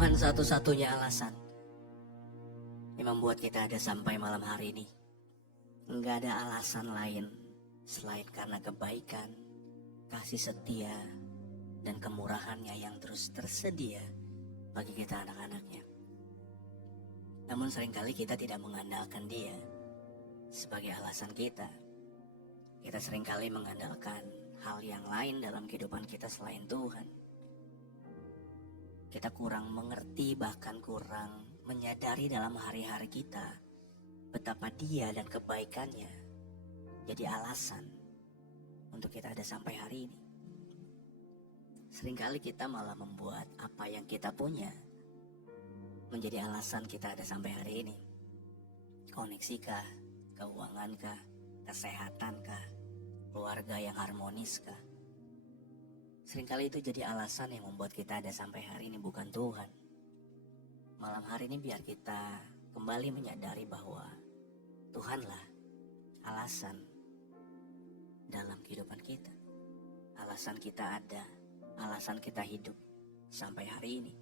Tuhan satu-satunya alasan yang membuat kita ada sampai malam hari ini. Enggak ada alasan lain selain karena kebaikan, kasih setia, dan kemurahannya yang terus tersedia bagi kita anak-anaknya. Namun seringkali kita tidak mengandalkan Dia sebagai alasan kita. Kita seringkali mengandalkan hal yang lain dalam kehidupan kita selain Tuhan. Kita kurang mengerti, bahkan kurang menyadari dalam hari-hari kita betapa Dia dan kebaikannya jadi alasan untuk kita ada sampai hari ini. Seringkali kita malah membuat apa yang kita punya menjadi alasan kita ada sampai hari ini. Koneksikah, keuangankah, kesehatankah, keluarga yang harmoniskah? Seringkali itu jadi alasan yang membuat kita ada sampai hari ini, bukan Tuhan. Malam hari ini biar kita kembali menyadari bahwa Tuhanlah alasan dalam kehidupan kita. Alasan kita ada, alasan kita hidup sampai hari ini.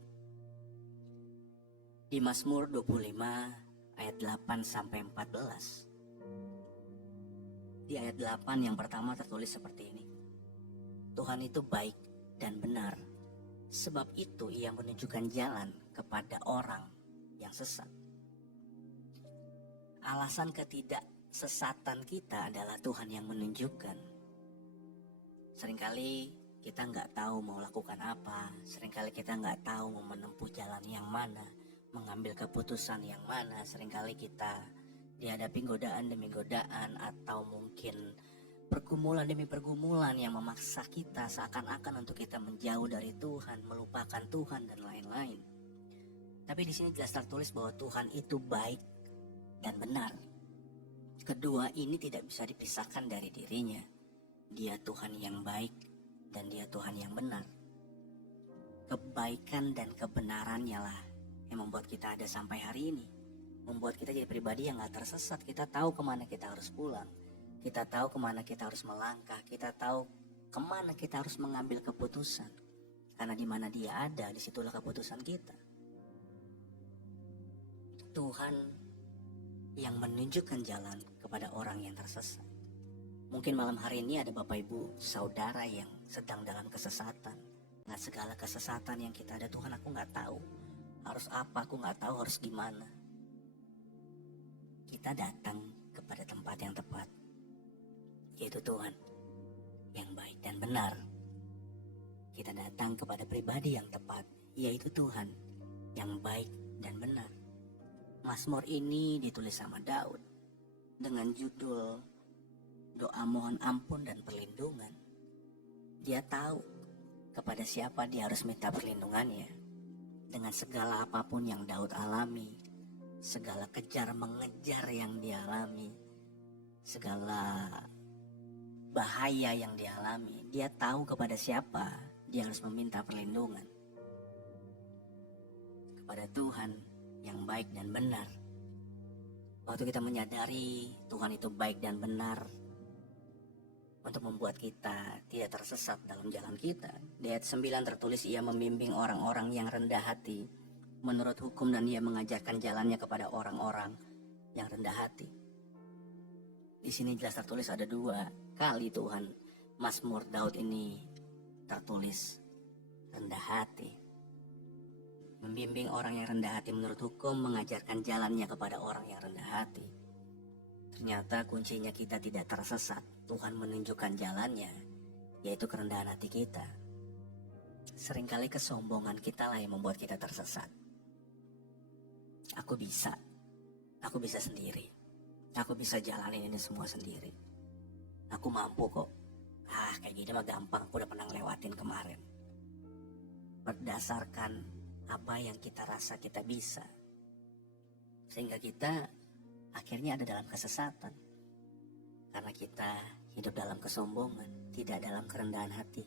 Di Mazmur 25 ayat 8 sampai 14. Di ayat 8 yang pertama tertulis seperti ini. Tuhan itu baik dan benar, sebab itu Ia menunjukkan jalan kepada orang yang sesat. Alasan ketidaksesatan kita adalah Tuhan yang menunjukkan. Seringkali kita nggak tahu mau lakukan apa, seringkali kita nggak tahu mau menempuh jalan yang mana, mengambil keputusan yang mana. Seringkali kita dihadapi godaan demi godaan, atau mungkin pergumulan demi pergumulan yang memaksa kita seakan-akan untuk kita menjauh dari Tuhan, melupakan Tuhan dan lain-lain. Tapi di sini jelas tertulis bahwa Tuhan itu baik dan benar. Kedua ini tidak bisa dipisahkan dari dirinya. Dia Tuhan yang baik dan Dia Tuhan yang benar. Kebaikan dan kebenarannya lah yang membuat kita ada sampai hari ini, membuat kita jadi pribadi yang gak tersesat. Kita tahu kemana kita harus pulang, kita tahu kemana kita harus melangkah, kita tahu kemana kita harus mengambil keputusan. Karena di mana Dia ada, disitulah keputusan kita. Tuhan yang menunjukkan jalan kepada orang yang tersesat. Mungkin malam hari ini ada Bapak Ibu saudara yang sedang dalam kesesatan. Nggak segala kesesatan yang kita ada, Tuhan aku nggak tahu harus apa, aku nggak tahu harus gimana. Kita datang kepada tempat yang tepat, yaitu Tuhan yang baik dan benar. Kita datang kepada pribadi yang tepat, yaitu Tuhan yang baik dan benar. Mazmur ini ditulis sama Daud dengan judul doa mohon ampun dan perlindungan. Dia tahu kepada siapa dia harus minta perlindungannya. Dengan segala apapun yang Daud alami, segala kejar mengejar yang dia alami, segala bahaya yang dialami, dia tahu kepada siapa dia harus meminta perlindungan. Kepada Tuhan yang baik dan benar. Waktu kita menyadari Tuhan itu baik dan benar, untuk membuat kita tidak tersesat dalam jalan kita. Di ayat 9 tertulis, Ia membimbing orang-orang yang rendah hati menurut hukum, dan Ia mengajarkan jalannya kepada orang-orang yang rendah hati. Di sini jelas tertulis ada 2 kali Tuhan Mazmur Daud ini tertulis rendah hati. Membimbing orang yang rendah hati menurut hukum, mengajarkan jalannya kepada orang yang rendah hati. Ternyata kuncinya kita tidak tersesat. Tuhan menunjukkan jalannya, yaitu kerendahan hati kita. Seringkali kesombongan kita lah yang membuat kita tersesat. Aku bisa sendiri. Aku bisa jalanin ini semua sendiri. Aku mampu kok. Kayak gini mah gampang, aku udah pernah ngelewatin kemarin. Berdasarkan apa yang kita rasa kita bisa, sehingga kita akhirnya ada dalam kesesatan. Karena kita hidup dalam kesombongan, tidak dalam kerendahan hati.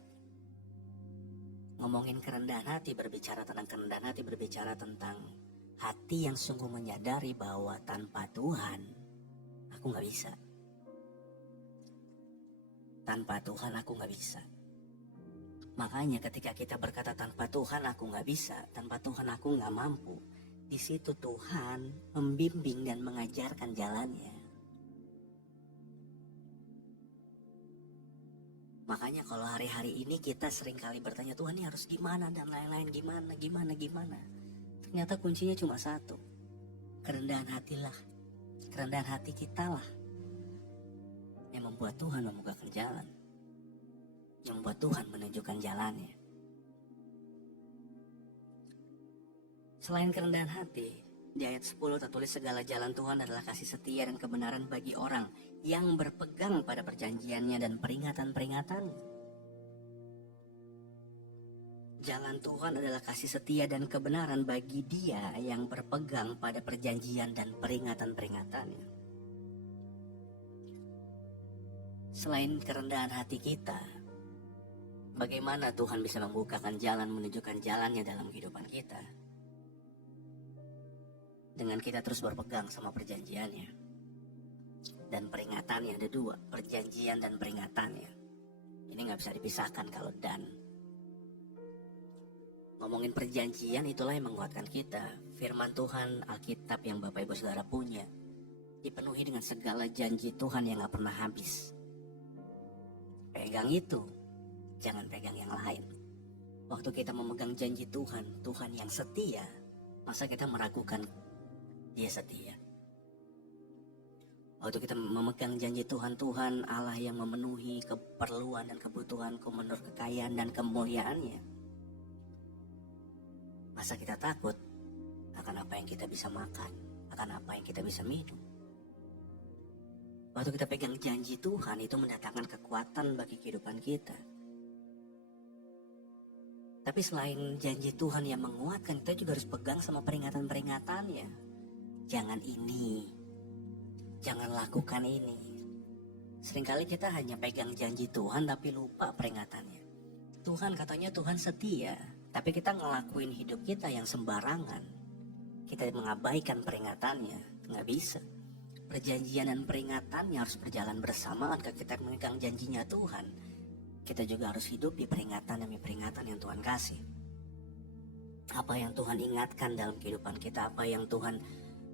Ngomongin kerendahan hati, berbicara tentang kerendahan hati, berbicara tentang hati yang sungguh menyadari bahwa tanpa Tuhan, aku gak bisa. Tanpa Tuhan aku gak bisa. Makanya ketika kita berkata tanpa Tuhan aku nggak bisa, tanpa Tuhan aku nggak mampu, di situ Tuhan membimbing dan mengajarkan jalannya. Makanya kalau hari-hari ini kita seringkali bertanya Tuhan ini harus gimana dan lain-lain, gimana. Ternyata kuncinya cuma satu, kerendahan hatilah. Kerendahan hati kita lah yang membuat Tuhan membukakan jalan, yang membuat Tuhan menunjukkan jalannya. Selain kerendahan hati, di ayat 10 tertulis segala jalan Tuhan adalah kasih setia dan kebenaran bagi orang yang berpegang pada perjanjiannya dan peringatan-peringatannya. Jalan Tuhan adalah kasih setia dan kebenaran bagi dia yang berpegang pada perjanjian dan peringatan-peringatannya. Selain kerendahan hati kita, bagaimana Tuhan bisa membukakan jalan, menunjukkan jalannya dalam kehidupan kita? Dengan kita terus berpegang sama perjanjiannya dan peringatannya. Ada dua, perjanjian dan peringatannya. Ini gak bisa dipisahkan kalau dan. Ngomongin perjanjian itulah yang menguatkan kita. Firman Tuhan, Alkitab yang Bapak Ibu Saudara punya dipenuhi dengan segala janji Tuhan yang gak pernah habis. Pegang itu, jangan pegang yang lain. Waktu kita memegang janji Tuhan, Tuhan yang setia, masa kita meragukan Dia setia? Waktu kita memegang janji Tuhan, Tuhan Allah yang memenuhi keperluan dan kebutuhanku menurut kekayaan dan kemuliaannya, masa kita takut akan apa yang kita bisa makan, akan apa yang kita bisa minum? Waktu kita pegang janji Tuhan, itu mendatangkan kekuatan bagi kehidupan kita. Tapi selain janji Tuhan yang menguatkan, kita juga harus pegang sama peringatan-peringatannya. Jangan ini, jangan lakukan ini. Seringkali kita hanya pegang janji Tuhan tapi lupa peringatannya. Tuhan katanya Tuhan setia, tapi kita ngelakuin hidup kita yang sembarangan. Kita mengabaikan peringatannya, nggak bisa. Perjanjian dan peringatannya harus berjalan bersamaan. Ketika kita memegang janjinya Tuhan, kita juga harus hidup di peringatan demi peringatan yang Tuhan kasih. Apa yang Tuhan ingatkan dalam kehidupan kita, apa yang Tuhan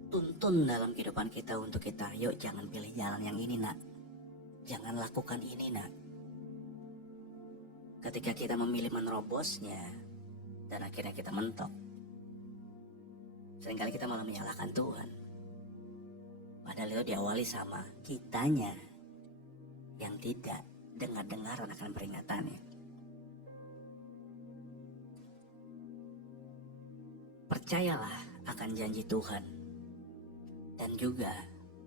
tuntun dalam kehidupan kita untuk kita, yuk jangan pilih jalan yang ini nak, jangan lakukan ini nak. Ketika kita memilih menerobosnya dan akhirnya kita mentok, seringkali kita malah menyalahkan Tuhan. Padahal itu diawali sama kitanya yang tidak dengar-dengar akan peringatannya. Percayalah akan janji Tuhan dan juga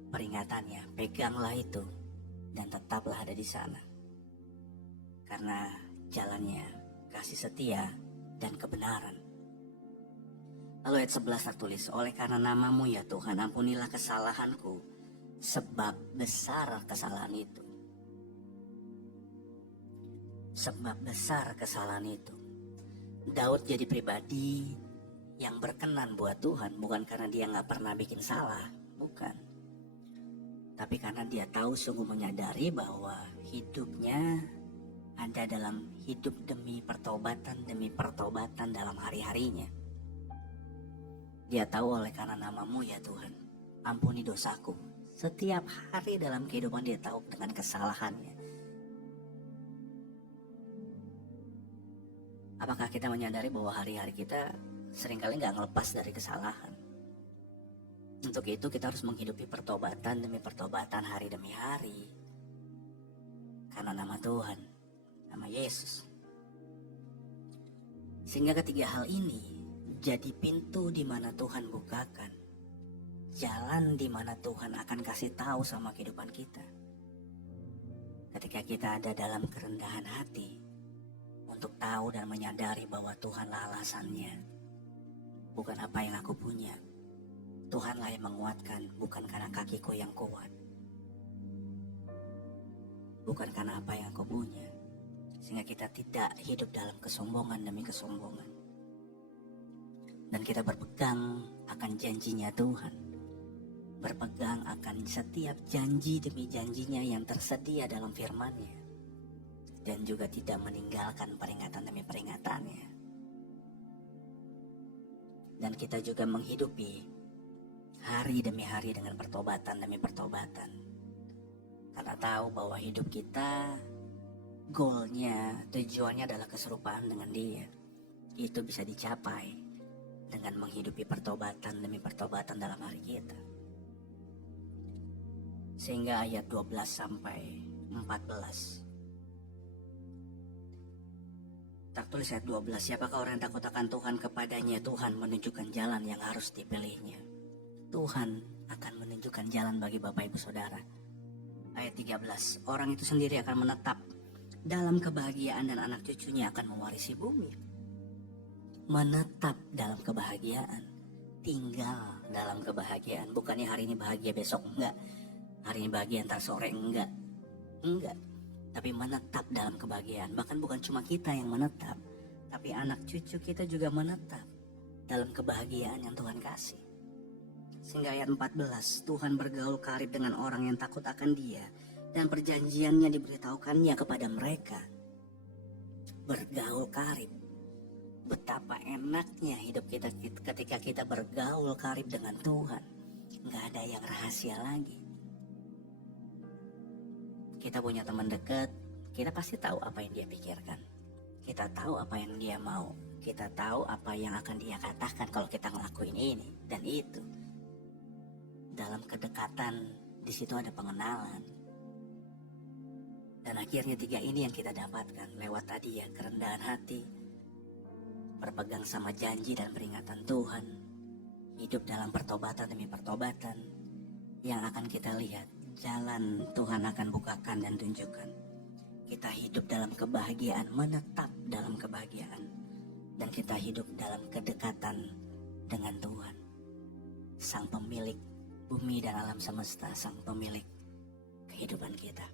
peringatannya, peganglah itu dan tetaplah ada di sana. Karena jalannya kasih setia dan kebenaran. Lalu ayat 11 tertulis, oleh karena namamu ya Tuhan, ampunilah kesalahanku, sebab besar kesalahan itu. Sebab besar kesalahan itu. Daud jadi pribadi yang berkenan buat Tuhan, bukan karena dia gak pernah bikin salah, bukan. Tapi karena dia tahu, sungguh menyadari bahwa hidupnya ada dalam hidup demi pertobatan dalam hari-harinya. Dia tahu oleh karena namamu ya Tuhan, ampuni dosaku. Setiap hari dalam kehidupan dia tahu dengan kesalahannya. Apakah kita menyadari bahwa hari-hari kita seringkali gak ngelepas dari kesalahan? Untuk itu kita harus menghidupi pertobatan demi pertobatan hari demi hari. Karena nama Tuhan, nama Yesus. Sehingga ketiga hal ini jadi pintu di mana Tuhan bukakan, jalan di mana Tuhan akan kasih tahu sama kehidupan kita. Ketika kita ada dalam kerendahan hati untuk tahu dan menyadari bahwa Tuhanlah alasannya, bukan apa yang aku punya. Tuhanlah yang menguatkan, bukan karena kakiku yang kuat, bukan karena apa yang aku punya. Sehingga kita tidak hidup dalam kesombongan demi kesombongan. Dan kita berpegang akan janjinya Tuhan, berpegang akan setiap janji demi janjinya yang tersedia dalam firman-Nya. Di dan juga tidak meninggalkan peringatan demi peringatannya. Dan kita juga menghidupi hari demi hari dengan pertobatan demi pertobatan. Karena tahu bahwa hidup kita, goalnya, tujuannya adalah keserupaan dengan Dia. Itu bisa dicapai dengan menghidupi pertobatan demi pertobatan dalam hari kita. Sehingga ayat 12 sampai 14. Tak tulis ayat 12, siapakah orang yang takut akan Tuhan, kepadanya Tuhan menunjukkan jalan yang harus dipilihnya. Tuhan akan menunjukkan jalan bagi Bapak Ibu Saudara. Ayat 13, orang itu sendiri akan menetap dalam kebahagiaan dan anak cucunya akan mewarisi bumi. Menetap dalam kebahagiaan, tinggal dalam kebahagiaan. Bukannya hari ini bahagia besok enggak, hari ini bahagia ntar sore enggak. Tapi menetap dalam kebahagiaan. Bahkan bukan cuma kita yang menetap, tapi anak cucu kita juga menetap dalam kebahagiaan yang Tuhan kasih. Sehingga ayat 14, Tuhan bergaul karib dengan orang yang takut akan Dia, dan perjanjiannya diberitahukannya kepada mereka. Bergaul karib. Betapa enaknya hidup kita ketika kita bergaul karib dengan Tuhan. Nggak ada yang rahasia lagi. Kita punya teman dekat, kita pasti tahu apa yang dia pikirkan. Kita tahu apa yang dia mau. Kita tahu apa yang akan dia katakan kalau kita ngelakuin ini dan itu. Dalam kedekatan, di situ ada pengenalan. Dan akhirnya 3 ini yang kita dapatkan lewat tadi ya, kerendahan hati, berpegang sama janji dan peringatan Tuhan, hidup dalam pertobatan demi pertobatan, yang akan kita lihat jalan Tuhan akan bukakan dan tunjukkan. Kita hidup dalam kebahagiaan, menetap dalam kebahagiaan, dan kita hidup dalam kedekatan dengan Tuhan, Sang Pemilik bumi dan alam semesta, Sang Pemilik kehidupan kita.